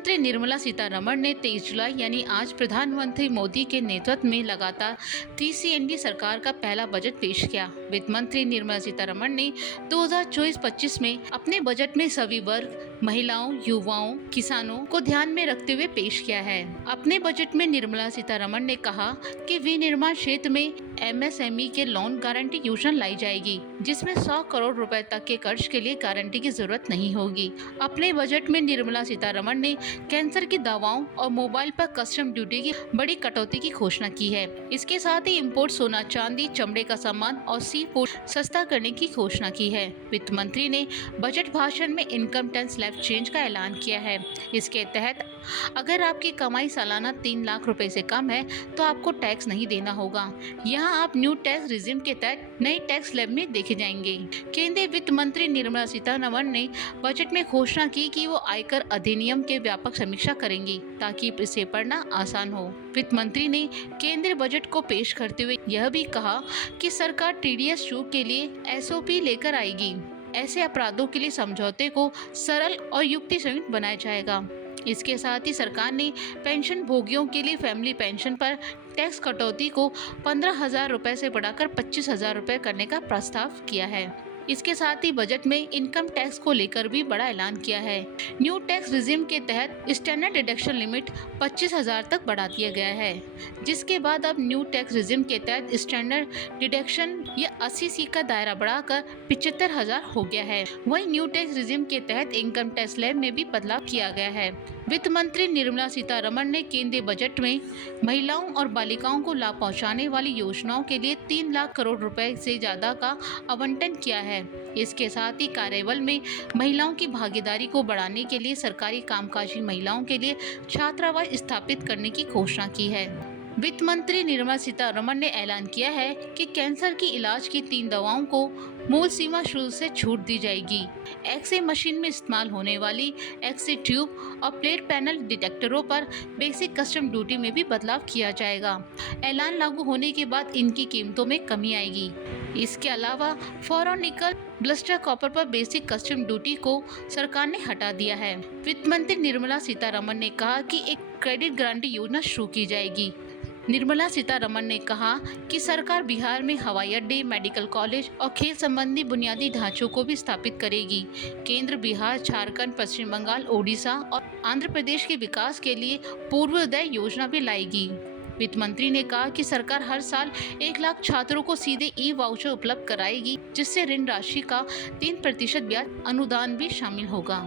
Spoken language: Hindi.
मंत्री निर्मला सीतारमण ने 23 जुलाई यानी आज प्रधानमंत्री मोदी के नेतृत्व में लगातार तीसरी एनडीए सरकार का पहला बजट पेश किया। वित्त मंत्री निर्मला सीतारमण ने 2024-25 में अपने बजट में सभी वर्ग, महिलाओं, युवाओं, किसानों को ध्यान में रखते हुए पेश किया है। अपने बजट में निर्मला सीतारमण ने कहा कि विनिर्माण क्षेत्र में एमएसएमई के लोन गारंटी योजना लाई जाएगी, जिसमें 100 करोड़ रुपए तक के कर्ज के लिए गारंटी की जरूरत नहीं होगी। अपने बजट में निर्मला सीतारमण ने कैंसर की दवाओं और मोबाइल पर कस्टम ड्यूटी की बड़ी कटौती की घोषणा की है। इसके साथ ही इम्पोर्ट सोना, चांदी, चमड़े का सामान और सी फूड सस्ता करने की घोषणा की है। वित्त मंत्री ने बजट भाषण में इनकम टैक्स स्लैब चेंज का ऐलान किया है। इसके तहत अगर आपकी कमाई सालाना 3 लाख रुपए से कम है तो आपको टैक्स नहीं देना होगा। यहाँ आप न्यू टैक्स रिजिम के तहत नई टैक्स स्लैब में देखे जाएंगे। केंद्रीय वित्त मंत्री निर्मला सीतारमण ने बजट में घोषणा की कि वो आयकर अधिनियम के व्यापक समीक्षा करेंगी ताकि इसे पढ़ना आसान हो। वित्त मंत्री ने केंद्रीय बजट को पेश करते हुए यह भी कहा कि सरकार टीडीएस छूट के लिए एसओपी लेकर आएगी। ऐसे अपराधों के लिए समझौते को सरल और युक्तिसंगत बनाया जाएगा। इसके साथ ही सरकार ने पेंशन भोगियों के लिए फैमिली पेंशन पर टैक्स कटौती को 15,000 रुपए से बढ़ाकर 25,000 रुपए करने का प्रस्ताव किया है। इसके साथ ही बजट में इनकम टैक्स को लेकर भी बड़ा ऐलान किया है। न्यू टैक्स रिजिम के तहत स्टैंडर्ड डिडक्शन लिमिट 25,000 तक बढ़ा दिया गया है, जिसके बाद अब न्यू टैक्स रिजिम के तहत स्टैंडर्ड डिडक्शन या 80C का दायरा बढ़ाकर 75,000 हो गया है। वहीं न्यू टैक्स रिजिम के तहत इनकम टैक्स स्लैब में भी बदलाव किया गया है। वित्त मंत्री निर्मला सीतारमण ने केंद्रीय बजट में महिलाओं और बालिकाओं को लाभ पहुंचाने वाली योजनाओं के लिए 3 लाख करोड़ रुपए से ज्यादा का आवंटन किया है। इसके साथ ही कार्यबल में महिलाओं की भागीदारी को बढ़ाने के लिए सरकारी कामकाजी महिलाओं के लिए छात्रावास स्थापित करने की घोषणा की है। वित्त मंत्री निर्मला सीतारमण ने ऐलान किया है कि कैंसर की इलाज की 3 दवाओं को मूल सीमा शुल्क से छूट दी जाएगी। एक्सरे मशीन में इस्तेमाल होने वाली एक्सरे ट्यूब और प्लेट पैनल डिटेक्टरों पर बेसिक कस्टम ड्यूटी में भी बदलाव किया जाएगा। ऐलान लागू होने के बाद इनकी कीमतों में कमी आएगी। इसके अलावा फोरन निकल ब्लस्टर कॉपर पर बेसिक कस्टम ड्यूटी को सरकार ने हटा दिया है। वित्त मंत्री निर्मला सीतारमण ने कहा कि एक क्रेडिट गारंटी योजना शुरू की जाएगी। निर्मला सीतारमण ने कहा कि सरकार बिहार में हवाई अड्डे, मेडिकल कॉलेज और खेल संबंधी बुनियादी ढांचों को भी स्थापित करेगी। केंद्र बिहार, झारखंड, पश्चिम बंगाल, ओडिशा और आंध्र प्रदेश के विकास के लिए पूर्वोदय योजना भी लाएगी। वित्त मंत्री ने कहा कि सरकार हर साल 1 लाख छात्रों को सीधे ई वाउचर उपलब्ध कराएगी, जिससे ऋण राशि का 3% ब्याज अनुदान भी शामिल होगा।